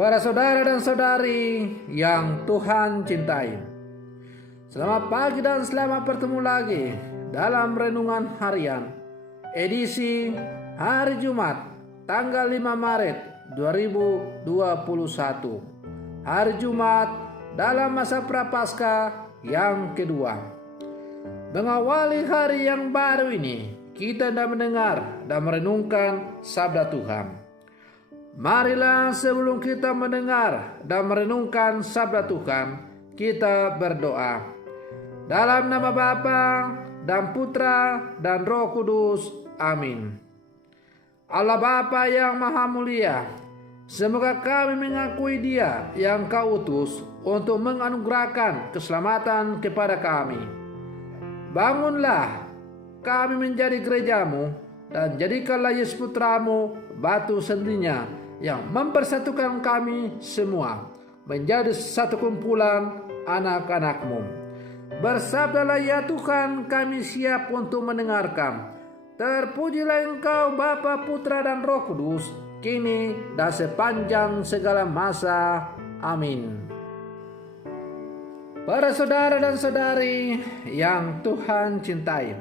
Para saudara dan saudari yang Tuhan cintai, selamat pagi dan selamat bertemu lagi dalam Renungan Harian edisi hari Jumat tanggal 5 Maret 2021. Hari Jumat dalam masa Prapaskah yang kedua. Mengawali hari yang baru ini, kita hendak mendengar dan merenungkan sabda Tuhan. Marilah sebelum kita mendengar dan merenungkan sabda Tuhan, kita berdoa. Dalam nama Bapa dan Putra dan Roh Kudus. Amin. Allah Bapa yang Maha Mulia, semoga kami mengakui Dia yang Kau utus untuk menganugerahkan keselamatan kepada kami. Bangunlah kami menjadi gereja-Mu, dan jadikanlah Yesus Putra-Mu batu sandingnya yang mempersatukan kami semua menjadi satu kumpulan anak-anak-Mu. Bersabdalah ya Tuhan, kami siap untuk mendengarkan. Terpujilah Engkau Bapa, Putra dan Roh Kudus, kini dan sepanjang segala masa. Amin. Para saudara dan saudari yang Tuhan cintai,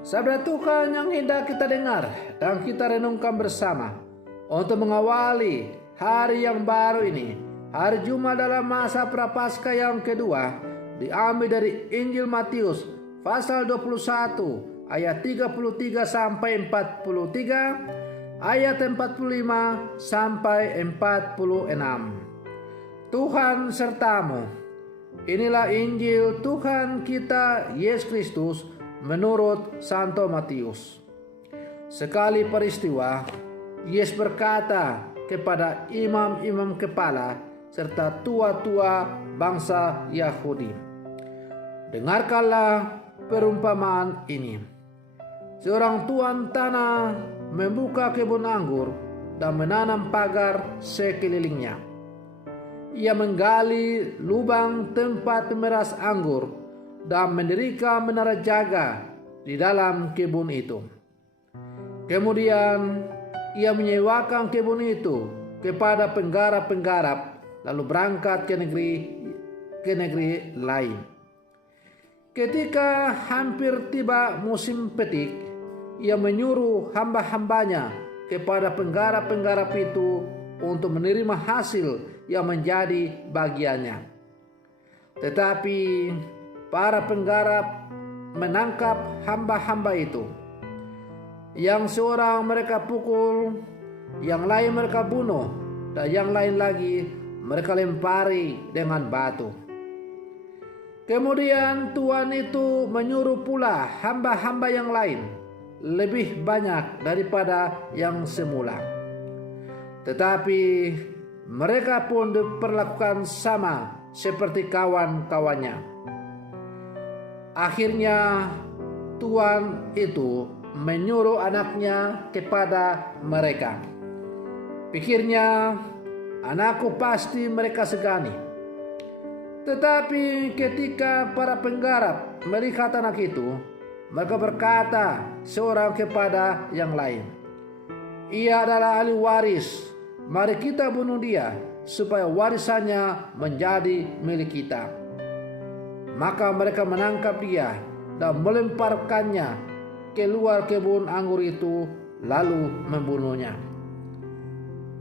sabda Tuhan yang hendak kita dengar dan kita renungkan bersama untuk mengawali hari yang baru ini, hari Jumat dalam masa Prapaskah yang kedua, diambil dari Injil Matius pasal 21 ayat 33 sampai 43, ayat 45 sampai 46. Tuhan sertamu. Inilah Injil Tuhan kita Yesus Kristus menurut Santo Matius. Sekali peristiwa, Yesus berkata kepada imam-imam kepala serta tua-tua bangsa Yahudi, "Dengarkanlah perumpamaan ini. Seorang tuan tanah membuka kebun anggur dan menanam pagar sekelilingnya. Ia menggali lubang tempat memeras anggur dan mendirikan menara jaga di dalam kebun itu. Kemudian ia menyewakan kebun itu kepada penggarap-penggarap, lalu berangkat ke negeri lain. Ketika hampir tiba musim petik, ia menyuruh hamba-hambanya kepada penggarap-penggarap itu untuk menerima hasil yang menjadi bagiannya. Tetapi para penggarap menangkap hamba-hamba itu. Yang seorang mereka pukul, yang lain mereka bunuh, dan yang lain lagi mereka lempari dengan batu. Kemudian tuan itu menyuruh pula hamba-hamba yang lain, lebih banyak daripada yang semula. Tetapi mereka pun diperlakukan sama seperti kawan-kawannya. Akhirnya tuan itu menyuruh anaknya kepada mereka. Pikirnya, anakku pasti mereka segani. Tetapi ketika para penggarap melihat anak itu, mereka berkata seorang kepada yang lain, "Ia adalah ahli waris. Mari kita bunuh dia, supaya warisannya menjadi milik kita." Maka mereka menangkap dia dan melemparkannya keluar kebun anggur itu, lalu membunuhnya.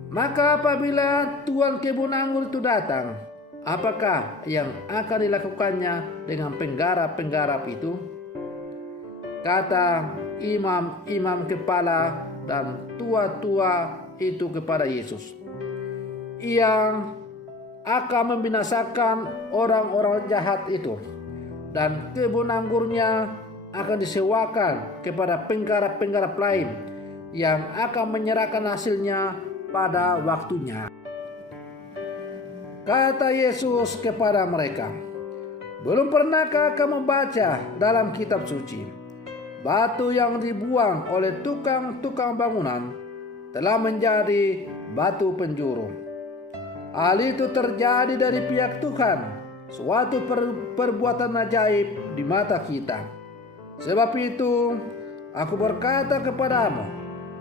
Maka apabila tuan kebun anggur itu datang, apakah yang akan dilakukannya dengan penggarap-penggarap itu? Kata imam-imam kepala dan tua-tua itu kepada Yesus, "Ia akan membinasakan orang-orang jahat itu, dan kebun anggurnya akan disewakan kepada penggarap-penggarap lain yang akan menyerahkan hasilnya pada waktunya." Kata Yesus kepada mereka, "Belum pernahkah kamu baca dalam kitab suci, batu yang dibuang oleh tukang-tukang bangunan telah menjadi batu penjuru. Hal itu terjadi dari pihak Tuhan, suatu perbuatan ajaib di mata kita. Sebab itu aku berkata kepadamu,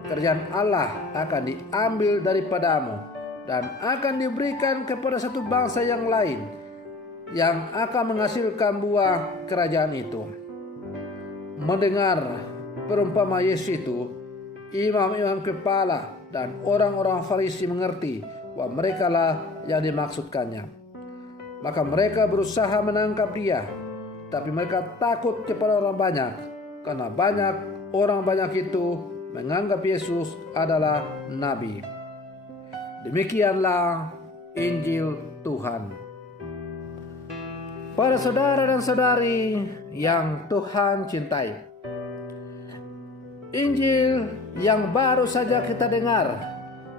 kerjaan Allah akan diambil daripadamu dan akan diberikan kepada satu bangsa yang lain yang akan menghasilkan buah kerajaan itu. Mendengar perumpamaan Yesus itu, imam-imam kepala dan orang-orang Farisi mengerti bahwa merekalah yang dimaksudkannya. Maka mereka berusaha menangkap dia, tapi mereka takut kepada orang banyak, karena orang banyak itu menganggap Yesus adalah nabi. Demikianlah Injil Tuhan. Para saudara dan saudari yang Tuhan cintai, Injil yang baru saja kita dengar,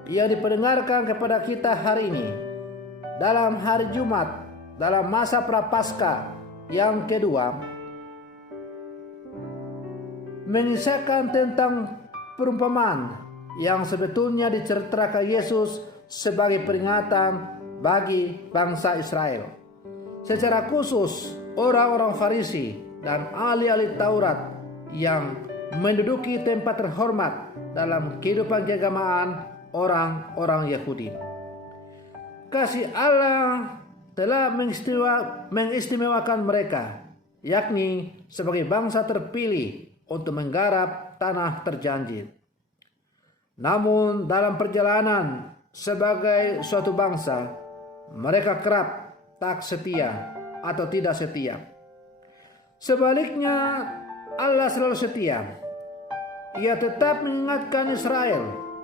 ia diperdengarkan kepada kita hari ini, dalam hari Jumat, dalam masa Prapaskah yang kedua, mengisahkan tentang perumpamaan yang sebetulnya diceritakan Yesus sebagai peringatan bagi bangsa Israel. Secara khusus orang-orang Farisi dan ahli-ahli Taurat yang menduduki tempat terhormat dalam kehidupan keagamaan orang-orang Yahudi. Kasih Allah telah mengistimewakan mereka, yakni sebagai bangsa terpilih untuk menggarap tanah terjanji. Namun dalam perjalanan sebagai suatu bangsa, mereka kerap tak setia atau tidak setia. Sebaliknya, Allah selalu setia. Ia tetap mengingatkan Israel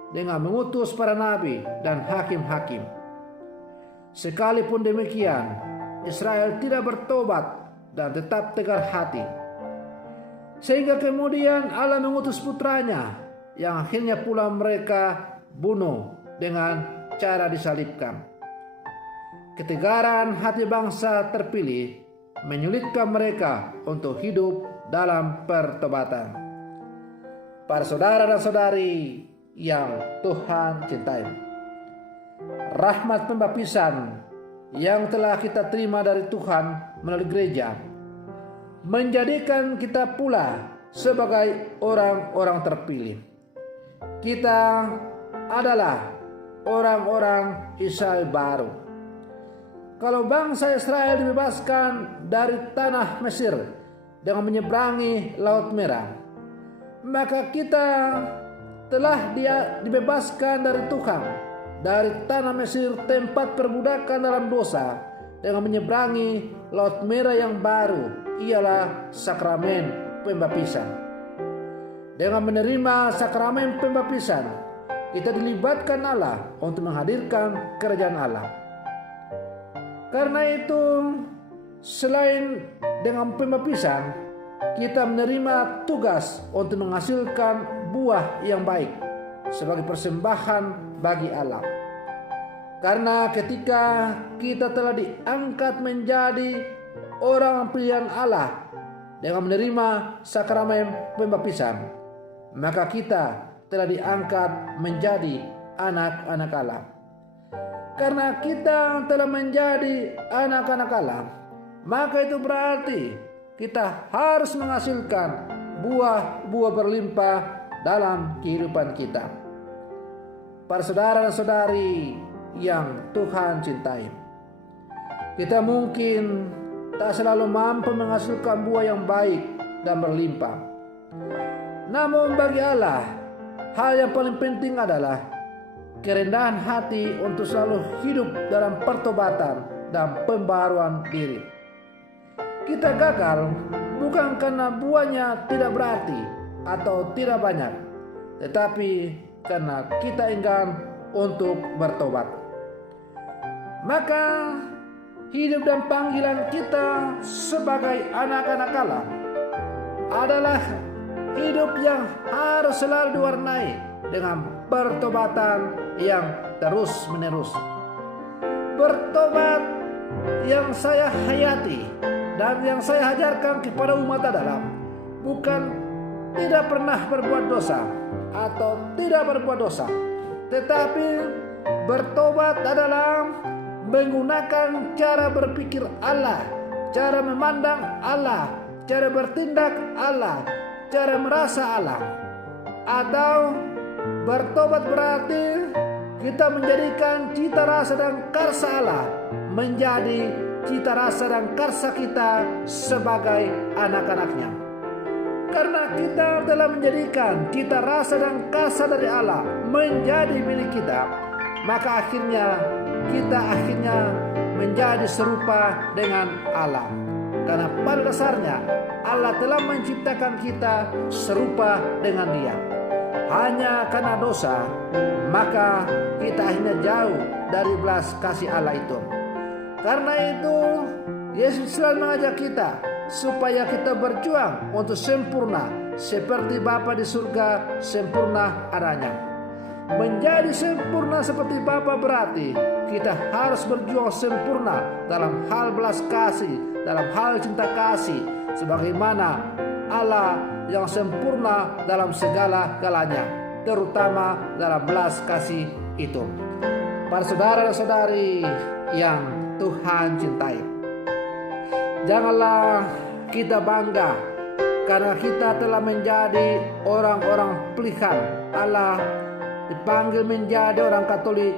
dengan mengutus para nabi dan hakim-hakim. Sekalipun demikian, Israel tidak bertobat dan tetap tegar hati. Sehingga kemudian Allah mengutus putranya yang akhirnya pula mereka bunuh dengan cara disalibkan. Ketegaran hati bangsa terpilih menyulitkan mereka untuk hidup dalam pertobatan. Para saudara dan saudari yang Tuhan cintai, rahmat pembaptisan yang telah kita terima dari Tuhan melalui gereja menjadikan kita pula sebagai orang-orang terpilih. Kita adalah orang-orang Israel baru. Kalau bangsa Israel dibebaskan dari tanah Mesir dengan menyeberangi Laut Merah, maka kita telah dibebaskan dari Tuhan, dari tanah Mesir tempat perbudakan dalam dosa, dengan menyeberangi Laut Merah yang baru, ialah sakramen pembaptisan. Dengan menerima sakramen pembaptisan, kita dilibatkan Allah untuk menghadirkan kerajaan Allah. Karena itu, selain dengan pembaptisan, kita menerima tugas untuk menghasilkan buah yang baik sebagai persembahan bagi Allah. Karena ketika kita telah diangkat menjadi orang pilihan Allah dengan menerima sakramen pembaptisan, maka kita telah diangkat menjadi anak-anak Allah. Karena kita telah menjadi anak-anak Allah, maka itu berarti kita harus menghasilkan buah-buah berlimpah dalam kehidupan kita. Para saudara dan saudari yang Tuhan cintai, kita mungkin tak selalu mampu menghasilkan buah yang baik dan berlimpah. Namun bagi Allah, hal yang paling penting adalah kerendahan hati untuk selalu hidup dalam pertobatan dan pembaruan diri. Kita gagal bukan karena buahnya tidak berarti atau tidak banyak, tetapi karena kita enggan untuk bertobat. Maka hidup dan panggilan kita sebagai anak-anak Allah adalah hidup yang harus selalu diwarnai dengan pertobatan yang terus-menerus. Bertobat yang saya hayati dan yang saya ajarkan kepada umat adalah bukan tidak pernah berbuat dosa atau tidak berbuat dosa, tetapi bertobat adalah menggunakan cara berpikir Allah, cara memandang Allah, cara bertindak Allah, cara merasa Allah. Atau bertobat berarti kita menjadikan cita rasa dan karsa Allah menjadi cita rasa dan karsa kita sebagai anak-anaknya. Karena kita telah menjadikan cita rasa dan karsa dari Allah menjadi milik kita, maka akhirnya kita menjadi serupa dengan Allah. Karena pada dasarnya Allah telah menciptakan kita serupa dengan Dia. Hanya karena dosa, maka kita akhirnya jauh dari belas kasih Allah itu. Karena itu, Yesus selalu mengajak kita supaya kita berjuang untuk sempurna seperti Bapa di surga sempurna adanya. Menjadi sempurna seperti Bapa berarti kita harus berjuang sempurna dalam hal belas kasih, dalam hal cinta kasih, sebagaimana Allah yang sempurna dalam segala-galanya, terutama dalam belas kasih itu. Para saudara dan saudari yang Tuhan cintai, janganlah kita bangga karena kita telah menjadi orang-orang pilihan Allah, dipanggil menjadi orang Katolik,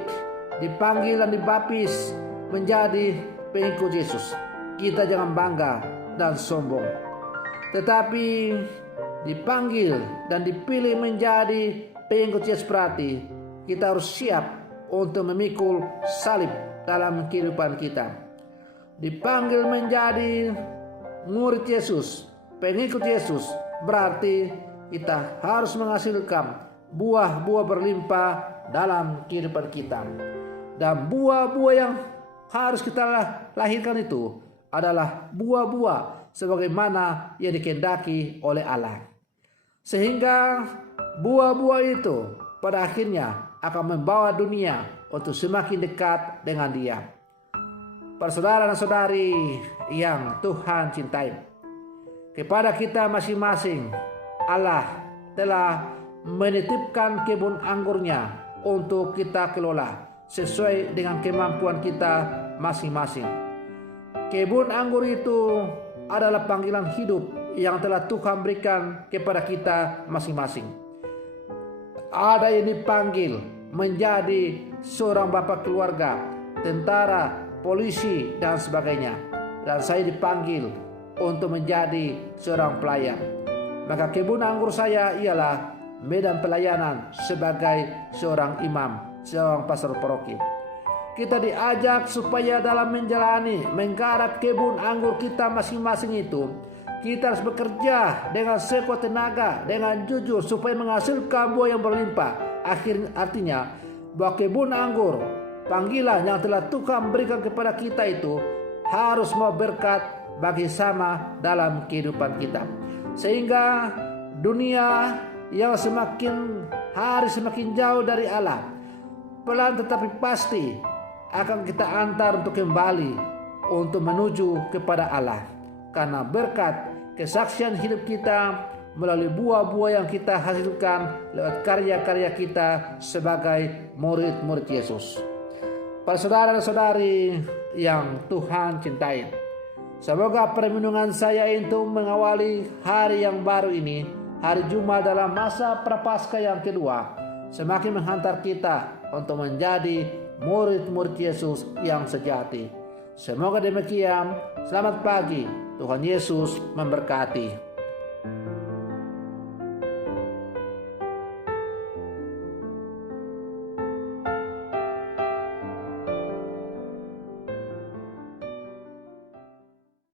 dipanggil dan dibaptis menjadi pengikut Yesus. Kita jangan bangga dan sombong, tetapi dipanggil dan dipilih menjadi pengikut Yesus berarti kita harus siap untuk memikul salib dalam kehidupan kita. Dipanggil menjadi murid Yesus, pengikut Yesus, berarti kita harus menghasilkan buah-buah berlimpah dalam kehidupan kita. Dan buah-buah yang harus kita lahirkan itu adalah buah-buah sebagaimana yang dikehendaki oleh Allah. Sehingga buah-buah itu pada akhirnya akan membawa dunia untuk semakin dekat dengan Dia. Para saudara dan saudari yang Tuhan cintai, kepada kita masing-masing Allah telah menitipkan kebun anggurnya untuk kita kelola sesuai dengan kemampuan kita masing-masing. Kebun anggur itu adalah panggilan hidup yang telah Tuhan berikan kepada kita masing-masing. Ada yang dipanggil menjadi seorang bapak keluarga, tentara, polisi, dan sebagainya. Dan saya dipanggil untuk menjadi seorang pelayan. Maka kebun anggur saya ialah medan pelayanan sebagai seorang imam, seorang pastor paroki. Kita diajak supaya dalam menjalani, menggarap kebun anggur kita masing-masing itu, kita harus bekerja dengan sekuat tenaga, dengan jujur supaya menghasilkan buah yang berlimpah. Artinya bahwa kebun anggur, panggilan yang telah Tuhan berikan kepada kita itu harus mau berkat bagi sama dalam kehidupan kita. Sehingga dunia yang semakin hari semakin jauh dari Allah, pelan tetapi pasti akan kita antar untuk kembali untuk menuju kepada Allah. Karena berkat kesaksian hidup kita melalui buah-buah yang kita hasilkan lewat karya-karya kita sebagai murid-murid Yesus. Para saudara dan saudari yang Tuhan cintai, semoga perlindungan saya itu mengawali hari yang baru ini, hari Jumat dalam masa Prapaskah yang kedua, semakin menghantar kita untuk menjadi murid-murid Yesus yang sejati. Semoga demikian. Selamat pagi. Tuhan Yesus memberkati.